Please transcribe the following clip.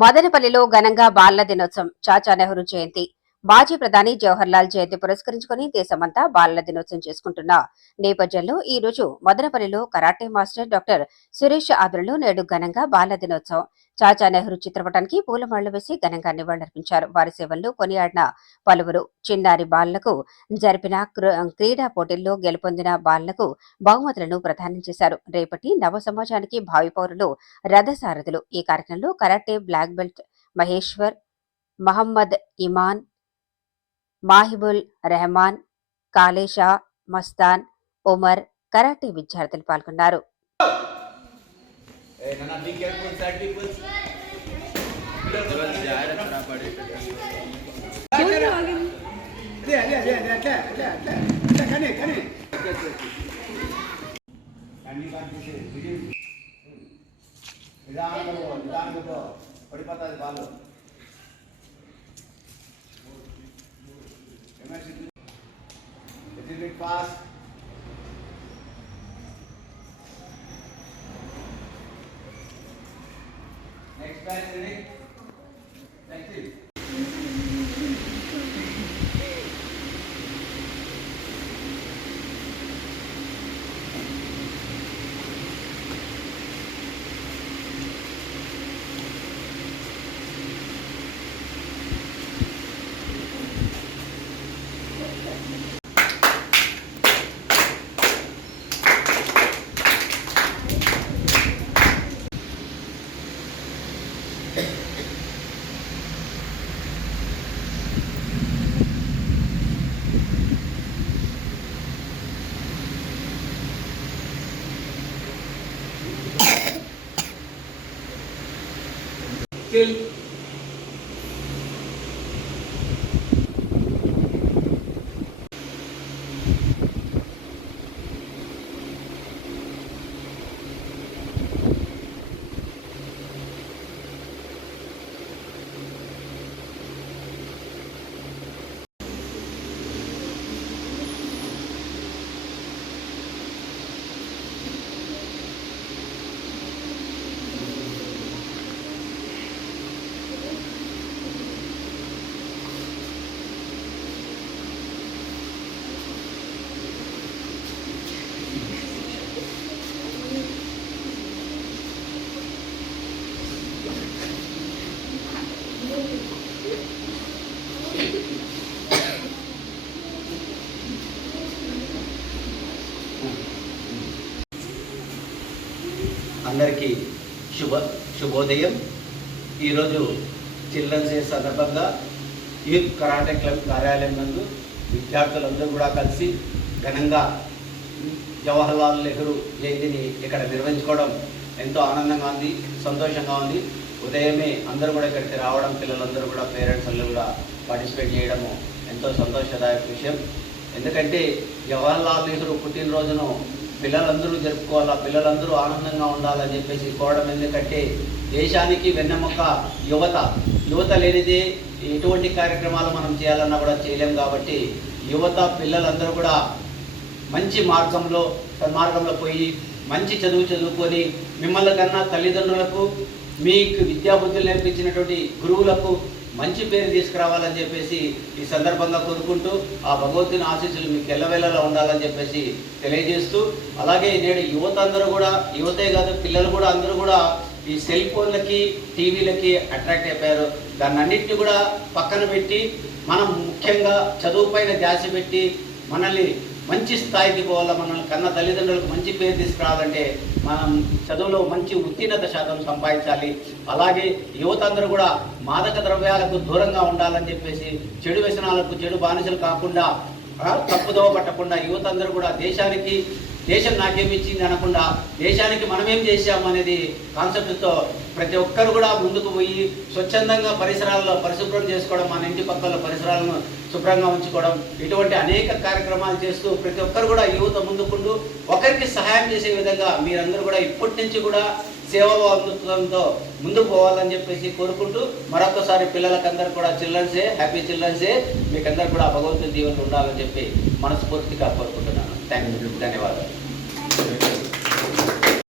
మదనపల్లిలో ఘనంగా బాలల దినోత్సవం. చాచా నెహ్రూ జయంతి. మాజీ ప్రధాని జవహర్లాల్ జయంతి పురస్కరించుకుని దేశమంతా బాలల దినోత్సవం చేసుకుంటున్న నేపథ్యంలో ఈ రోజు మదనపల్లిలో కరాటే మాస్టర్ డాక్టర్ సురేష్ ఆధ్వర్యంలో నేడు ఘనంగా బాలల దినోత్సవం. చాచా నెహ్రూ చిత్రపటానికి పూలమాలలు వేసి ఘనంగా నివాళులర్పించారు. వారి సేవలను కొనియాడిన పలువురు చిన్నారి బాలలకు జరిపిన క్రీడా పోటీల్లో గెలుపొందిన బాలలకు బహుమతులను ప్రదానం చేశారు. రేపటి నవ సమాజానికి భావి పౌరులు రథసారథులు. ఈ కార్యక్రమంలో karate black belt Maheshwar, Mohammed Iman, Mahibul Rehman, Kalesha, Mastan, Umar, karate విద్యార్థులు పాల్గొన్నారు. పడిపోతుంది Balu. Little bit fast. Next batch ready? Next it. Still. అందరికీ శుభోదయం. ఈరోజు చిల్డ్రన్స్ డే సందర్భంగా యూత్ కరాటే క్లబ్ కార్యాలయం నందు విద్యార్థులందరూ కూడా కలిసి ఘనంగా జవహర్లాల్ నెహ్రూ జయంతిని ఇక్కడ నిర్వహించుకోవడం ఎంతో ఆనందంగా ఉంది, సంతోషంగా ఉంది. ఉదయమే అందరూ కూడా ఇక్కడికి రావడం, పిల్లలందరూ కూడా పేరెంట్స్ అందరూ కూడా పార్టిసిపేట్ చేయడము ఎంతో సంతోషదాయక విషయం. ఎందుకంటే జవహర్లాల్ నెహ్రూ పుట్టినరోజును పిల్లలందరూ జరుపుకోవాలా, పిల్లలందరూ ఆనందంగా ఉండాలని చెప్పేసి కోవడం. ఎందుకంటే దేశానికి వెన్నెముక యువత లేనిదే ఎటువంటి కార్యక్రమాలు మనం చేయాలన్నా కూడా చేయలేం. కాబట్టి యువత పిల్లలందరూ కూడా మంచి సన్మార్గంలో పోయి మంచి చదువుకొని మిమ్మల్ని కన్నా తల్లిదండ్రులకు, మీకు విద్యాబుద్ధులు నేర్పించినటువంటి గురువులకు మంచి పేరు తీసుకురావాలని చెప్పేసి ఈ సందర్భంగా కోరుకుంటూ ఆ భగవంతుని ఆశీస్సులు మీకు ఎల్లవేళలా ఉండాలని చెప్పేసి తెలియజేస్తూ, అలాగే నేడు యువతే కాదు పిల్లలు కూడా అందరూ కూడా ఈ సెల్ ఫోన్లకి, టీవీలకి అట్రాక్ట్ అయిపోయారు. దాన్ని అన్నింటినీ కూడా పక్కన పెట్టి మనం ముఖ్యంగా చదువు పైన ధ్యాస పెట్టి మనల్ని మంచి స్థాయికి పోవాలా, మనల్ని కన్న తల్లిదండ్రులకు మంచి పేరు తీసుకురావాలంటే మనం చదువులో మంచి ఉత్తీర్ణత శాతం సంపాదించాలి. అలాగే యువత అందరూ కూడా మాదక ద్రవ్యాలకు దూరంగా ఉండాలని చెప్పేసి, చెడు వ్యసనాలకు, చెడు బానిసలు కాకుండా, తప్పుదోవ పట్టకుండా యువత అందరూ కూడా దేశం నాకేమిచ్చింది అనకుండా దేశానికి మనమేం చేశాము అనేది కాన్సెప్ట్తో ప్రతి ఒక్కరు కూడా ముందుకు పోయి స్వచ్ఛందంగా పరిశుభ్రం చేసుకోవడం, మన ఇంటి పక్కల పరిసరాలను శుభ్రంగా ఉంచుకోవడం, ఇటువంటి అనేక కార్యక్రమాలు చేస్తూ ప్రతి ఒక్కరు కూడా యువత ముందుకుంటూ ఒకరికి సహాయం చేసే విధంగా మీరందరూ కూడా ఇప్పటి నుంచి కూడా సేవాభావంతో ముందుకు పోవాలని చెప్పేసి కోరుకుంటూ మరొకసారి పిల్లలకందరూ కూడా children's day, happy children's day, మీకందరూ కూడా భగవంతుని దీవెనలు ఉండాలని చెప్పి మనస్ఫూర్తిగా కోరుకుంటున్నాను. ధన్యవాదాలు.